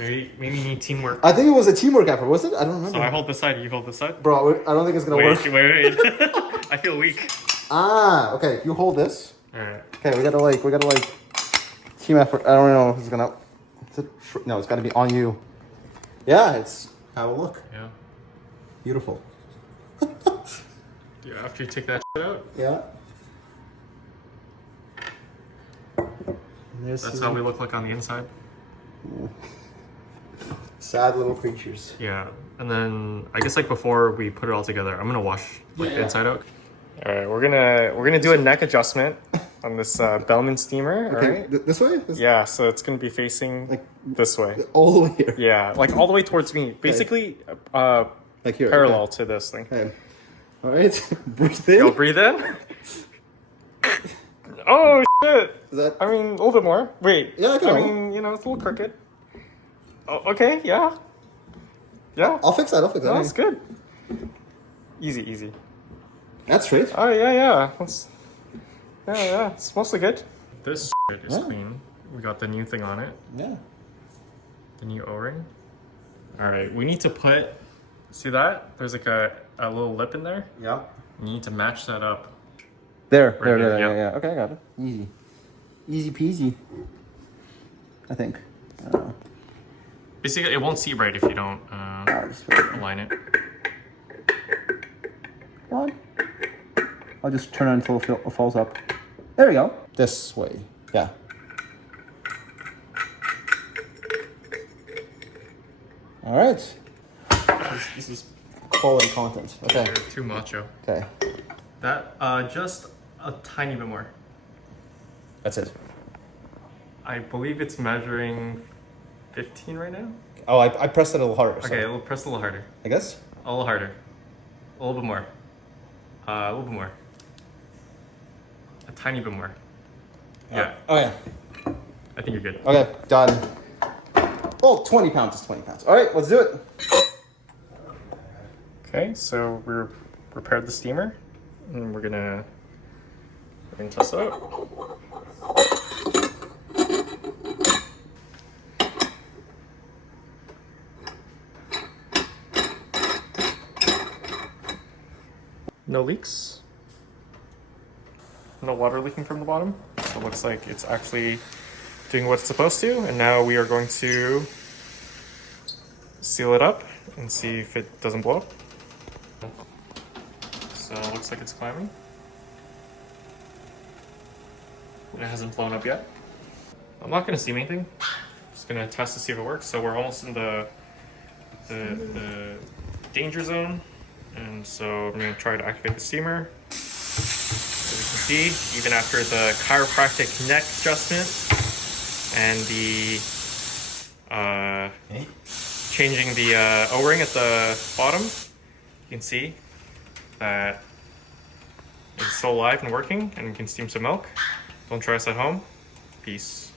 Maybe you need teamwork. I think it was a teamwork effort, was it? I don't remember. So I hold this side, you hold this side? Bro, I don't think it's gonna work. Wait. I feel weak. Ah, okay. You hold this. Alright. Okay, we gotta like team effort. I don't know if it's gonna. No, it's gotta be on you. Yeah, it's how it look. Yeah. Beautiful. Yeah, after you take that shit out. Yeah. That's how we look like on the inside. Sad little creatures. Yeah, and then I guess like before we put it all together, I'm gonna wash like the inside out. All right, we're gonna do a neck adjustment on this Bellman steamer. Okay, all right. this way. Yeah, so it's gonna be facing Like this way. all the way here. Yeah, like all the way towards me. Basically, Like here. parallel Okay. to this thing. Okay. All right. Breathe in. Yo, breathe in. Oh shit! Is that? I mean, a little bit more. Wait. Yeah, I can. I mean, you know, it's a little crooked. Oh, okay. Yeah. Yeah. I'll fix that. No, that's good. Easy. That's straight. Oh yeah. Yeah. It's mostly good. This shit is clean. We got the new thing on it. Yeah. The new O-ring. All right, we need to put. See that? There's like a little lip in there. Yeah. You need to match that up. There. Right here, Yeah, yeah. yeah. Okay, I got it. Easy peasy. I think. Basically, it won't see right if you don't align it. Come on. I'll just turn it until it falls up. There we go. This way. Yeah. All right. This is quality content. Okay. You're too macho. Okay. That just a tiny bit more. That's it. I believe it's measuring 15 right now. Oh, I pressed it a little harder. Okay, we'll press a little harder. I guess. A little harder. A little bit more. A little bit more. A tiny bit more. Yeah. Oh yeah. I think you're good. Okay, done. Well, 20 pounds is 20 pounds. All right, let's do it. Okay, so we're prepared the steamer, and we're gonna test it out. No leaks. No water leaking from the bottom. So it looks like it's actually doing what it's supposed to. And now we are going to seal it up and see if it doesn't blow up. So it looks like it's climbing. It hasn't blown up yet. I'm not gonna see anything. I'm just gonna test to see if it works. So we're almost in the danger zone. And so I'm gonna try to activate the steamer. As you can see, even after the chiropractic neck adjustment and the changing the O-ring at the bottom, you can see that it's still alive and working, and we can steam some milk. Don't try this at home. Peace.